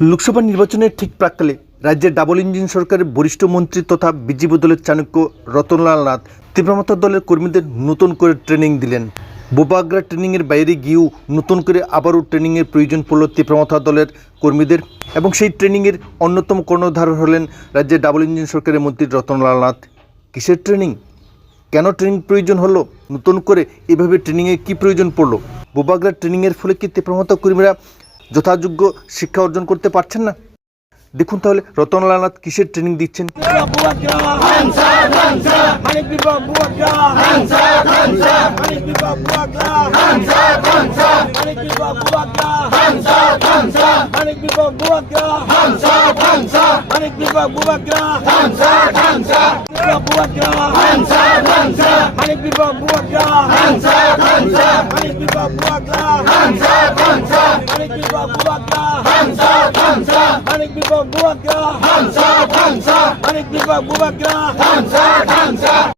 লোকসভা নির্বাচনের ঠিক প্রাককালে রাজ্যের ডাবল ইঞ্জিন সরকারের বরিষ্ঠ মন্ত্রী তথা বিজেপি দলের চাণক্য রতনলাল নাথ তীব্রমাত্রা দলের কর্মীদের নতুন করে ট্রেনিং দিলেন। বোবাগ্রা ট্রেনিংয়ের বাইরে গিয়েও নতুন করে আবারও ট্রেনিংয়ের প্রয়োজন পড়ল তীব্রমাত্রা দলের কর্মীদের এবং সেই ট্রেনিংয়ের অন্যতম কর্ণধার হলেন রাজ্যের ডাবল ইঞ্জিন সরকারের মন্ত্রী রতনলাল নাথ। কিসের ট্রেনিং? কেন ট্রেনিং প্রয়োজন হলো? নতুন করে এভাবে ট্রেনিংয়ে কি প্রয়োজন পড়ল? বোবাগ্রা ট্রেনিংয়ের ফলে কি তীব্রমাত্রা কর্মীরা যথাযোগ্য শিক্ষা অর্জন করতে পারছেন না? দেখুন তাহলে রতনলাল নাথ কিসের ট্রেনিং দিচ্ছেন? Hansa, Hansa, Manik Biba Buagra, Hansa, Hansa, Manik Biba Buagra, Hansa, Hansa, Manik Biba Buagra, Hansa, Hansa,